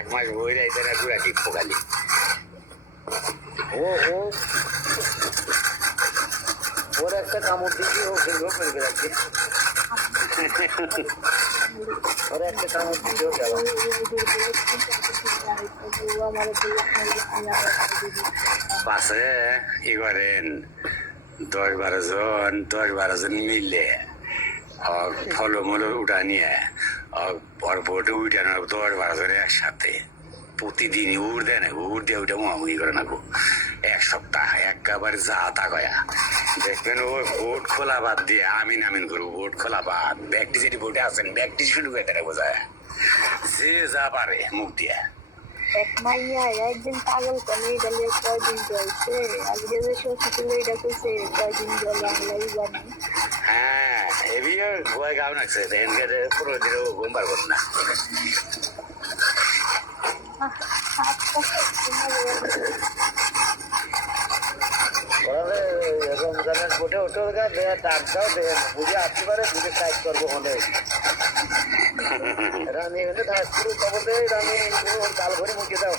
এক মাস বই রাইতে না পুরা টিপো খালি ও ও ওর একটা কামড় দিবি ও ফেলবো ফেলবে রাখবে ওর একটা কামড় দিবি ও গেল পাশে ই করেন 10-12 জন মিলে ফলমূল উঠা নিয়ে পর্বত উঠানো 10-12 জন একসাথে প্রতিদিনই উড় দেয় না উড় দিয়ে উঠে মামুনি করে না এক সপ্তাহ একবার যা তা গয়া দেখবেন ও বোট খোলা বাদ দিয়ে আমিন আমিন করবো বোট খোলা বাদ ব্যক্তি যেটি বোটে আছেন ব্যক্তি শুরু করে তারা বোঝায় যে যা পারে মুখ দিয়ে এক মাইয়া একদিন পাগল করে গেলে কয়দিন চলছে আজকে যে শ্বশুর এটা করছে কয়দিন জল আমলাই জানি হ্যাঁ এবিও ভয় গাও নাকছে এনকে পুরো দিন ঘুম পারবো না রমজানের বোটে ওঠো ডাক দাও বুঝে আসতে পারে বুঝে কাজ করবো অনেক রানী হলে ধাস পুরো খবর দেয় রানী কাল ভরে মুখে দাও